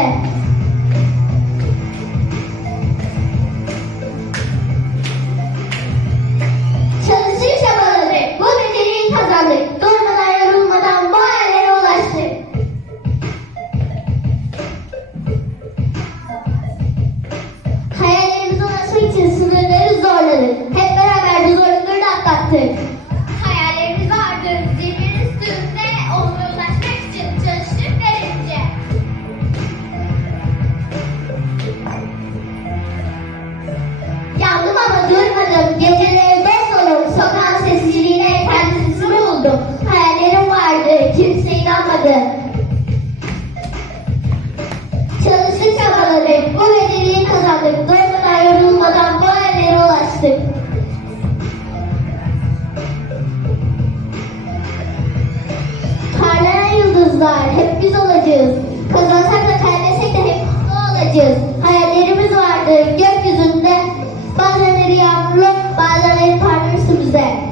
Yes. Bazen el parlarsa bize.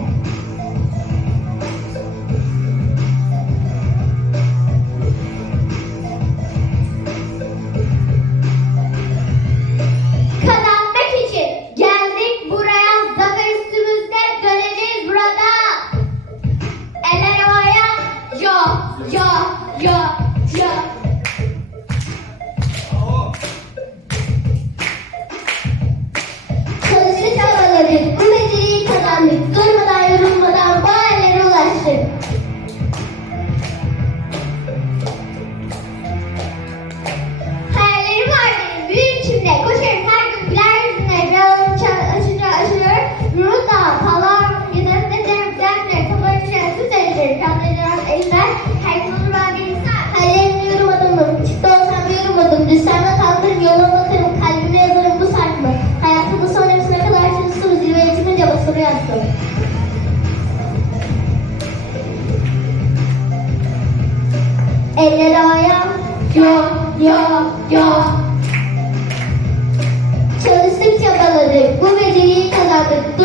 Thank you. Elleri ayağa. Yo yo yo. Çalıştıkça baladık. Bu beceriyi kazandık.